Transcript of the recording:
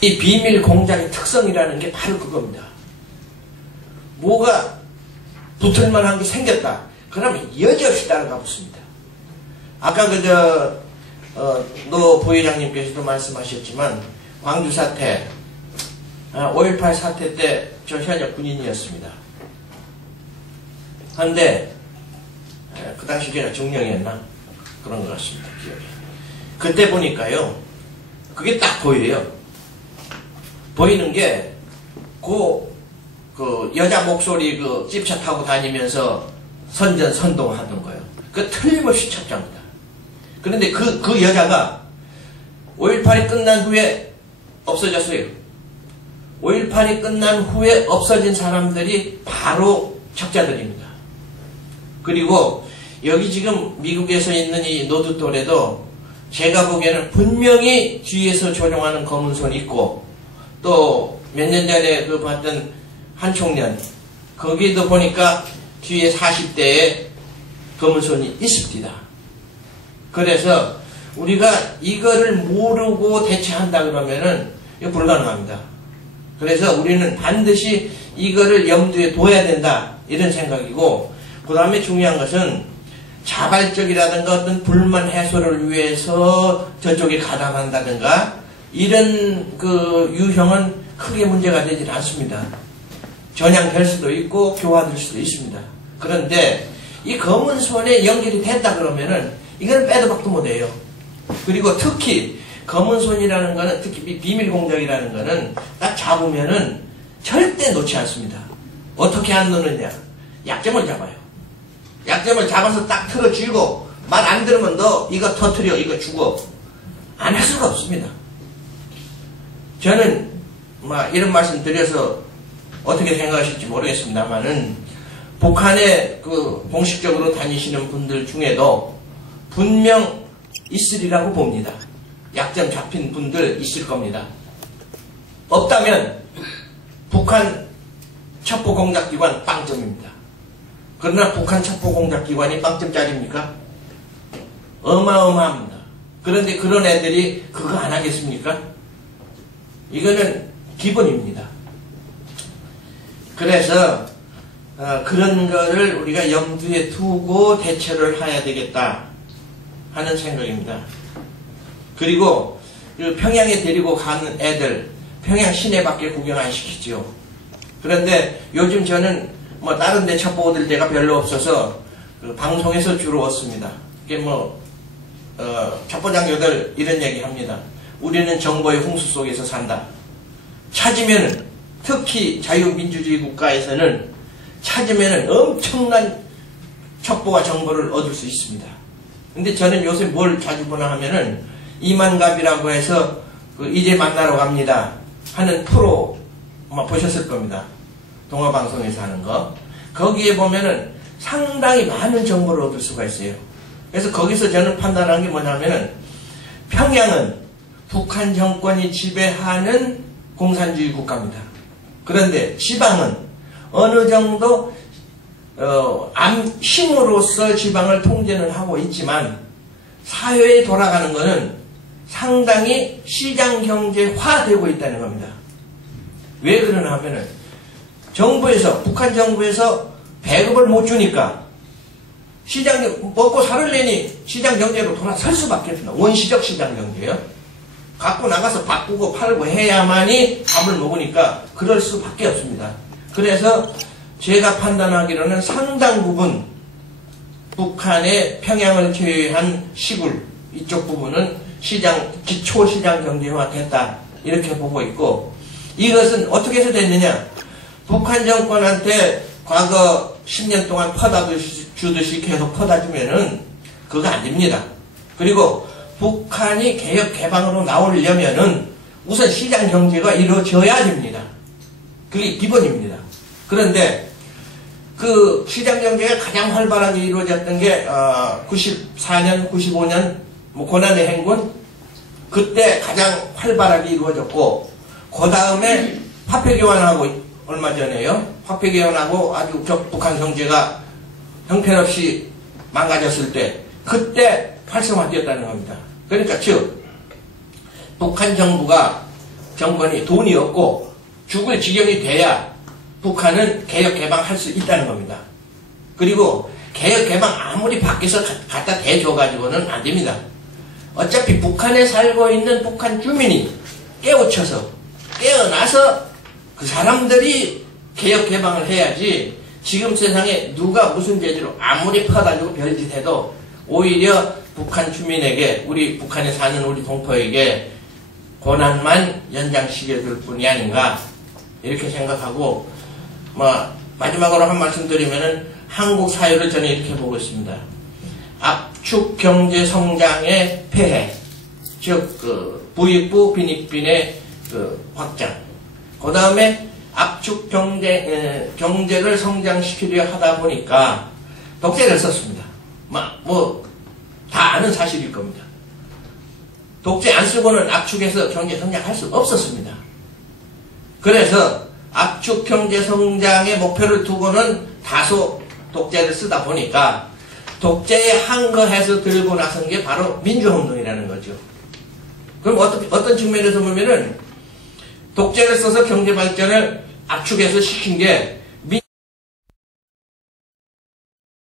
이 비밀 공작의 특성이라는 게 바로 그겁니다. 뭐가 붙을 만한 게 생겼다. 그러면 여지없이 따라가 붙습니다. 아까 노 부회장님께서도 말씀하셨지만, 광주 사태, 5.18 사태 때 저 현역 군인이었습니다. 그런데, 그 당시 제가 중령이었나? 그런 것 같습니다. 기억이. 그때 보니까요, 그게 딱 보여요. 보이는 게, 그 여자 목소리 찝차 타고 다니면서 선동하던 거예요. 그 틀림없이 첩자입니다. 그런데 그 여자가 5.18이 끝난 후에 없어졌어요. 5.18이 끝난 후에 없어진 사람들이 바로 첩자들입니다. 그리고 여기 지금 미국에서 있는 이 노드 또래도 제가 보기에는 분명히 뒤에서 조종하는 검은 손이 있고, 또 몇 년 전에 봤던 한 청년, 거기도 보니까 뒤에 40대에 검은 손이 있습니다. 그래서 우리가 이거를 모르고 대처한다 그러면은 이거 불가능합니다. 그래서 우리는 반드시 이거를 염두에 둬야 된다, 이런 생각이고, 그 다음에 중요한 것은 자발적이라든가 어떤 불만 해소를 위해서 저쪽에 가담한다든가 이런 유형은 크게 문제가 되질 않습니다. 전향될 수도 있고 교화될 수도 있습니다. 그런데 이 검은 손에 연결이 됐다 그러면은 이거는 빼도 박도 못해요. 그리고 특히 검은 손이라는 거는, 특히 비밀 공작이라는 거는 딱 잡으면은 절대 놓지 않습니다. 어떻게 안 놓느냐? 약점을 잡아요. 약점을 잡아서 딱 틀어쥐고 말 안 들으면 너 이거 터뜨려, 이거 죽어. 안 할 수가 없습니다. 저는 이런 말씀 드려서 어떻게 생각하실지 모르겠습니다만은, 북한에 공식적으로 다니시는 분들 중에도 분명 있으리라고 봅니다. 약점 잡힌 분들 있을 겁니다. 없다면 북한 첩보공작기관 빵점입니다. 그러나 북한 첩보공작기관이 빵점짜리입니까? 어마어마합니다. 그런데 그런 애들이 그거 안 하겠습니까? 이거는 기본입니다. 그래서 그런 거를 우리가 염두에 두고 대처를 해야 되겠다 하는 생각입니다. 그리고 평양에 데리고 가는 애들, 평양 시내밖에 구경 안 시키지요. 그런데 요즘 저는 다른 데 첩보 얻을 데가 별로 없어서 방송에서 주로 얻습니다. 이게 첩보장교들 이런 얘기 합니다. 우리는 정보의 홍수 속에서 산다. 찾으면은, 특히 자유민주주의 국가에서는 찾으면은 엄청난 첩보와 정보를 얻을 수 있습니다. 근데 저는 요새 뭘 자주 보나 하면은, 이만갑이라고 해서 이제 만나러 갑니다 하는 프로 아마 보셨을 겁니다. 동아방송에서 하는 거. 거기에 보면은 상당히 많은 정보를 얻을 수가 있어요. 그래서 거기서 저는 판단한 게 뭐냐면은, 평양은 북한 정권이 지배하는 공산주의 국가입니다. 그런데 지방은 어느 정도 힘으로써 지방을 통제는 하고 있지만, 사회에 돌아가는 것은 상당히 시장경제화되고 있다는 겁니다. 왜 그러나 하면은, 북한 정부에서 배급을 못 주니까 먹고 살으려니 시장경제로 돌아설 수밖에 없습니다. 원시적 시장경제요. 갖고 나가서 바꾸고 팔고 해야만이 밥을 먹으니까 그럴 수밖에 없습니다. 그래서 제가 판단하기로는 상당 부분 북한의 평양을 제외한 시골 이쪽 부분은 기초시장 경제화 됐다, 이렇게 보고 있고, 이것은 어떻게 해서 됐느냐? 북한 정권한테 과거 10년 동안 퍼다 주듯이 계속 퍼다 주면은 그거 안 됩니다. 그리고 북한이 개혁 개방으로 나오려면은 우선 시장 경제가 이루어져야 됩니다. 그게 기본입니다. 그런데 그 시장 경제가 가장 활발하게 이루어졌던 게 94년, 95년 고난의 행군, 그때 가장 활발하게 이루어졌고, 그 다음에 화폐 교환하고 얼마 전에요. 화폐 개헌하고 아주 북한 경제가 형편없이 망가졌을 때, 그때 활성화되었다는 겁니다. 그러니까 즉 북한 정부가 정권이 돈이 없고 죽을 지경이 돼야 북한은 개혁 개방할 수 있다는 겁니다. 그리고 개혁 개방 아무리 밖에서 갖다 대줘가지고는 안 됩니다. 어차피 북한에 살고 있는 북한 주민이 깨우쳐서 깨어나서 그 사람들이 개혁 개방을 해야지 지금 세상에 누가 무슨 재주로 아무리 퍼가지고 별짓 해도 오히려 북한 주민에게 우리 북한에 사는 우리 동포에게 고난만 연장시켜줄 뿐이 아닌가 이렇게 생각하고 마지막으로 한 말씀 드리면은 한국 사회를 저는 이렇게 보고 있습니다. 압축 경제 성장의 폐해, 즉 부익부 빈익빈의 확장. 그 다음에 압축 경제를 성장시키려 하다 보니까 독재를 썼습니다. 다 아는 사실일 겁니다. 독재 안 쓰고는 압축해서 경제 성장할 수 없었습니다. 그래서 압축 경제 성장의 목표를 두고는 다소 독재를 쓰다 보니까 독재에 항거해서 들고 나선 게 바로 민주운동이라는 거죠. 그럼 어떤 측면에서 보면은 독재를 써서 경제 발전을 압축해서 시킨 게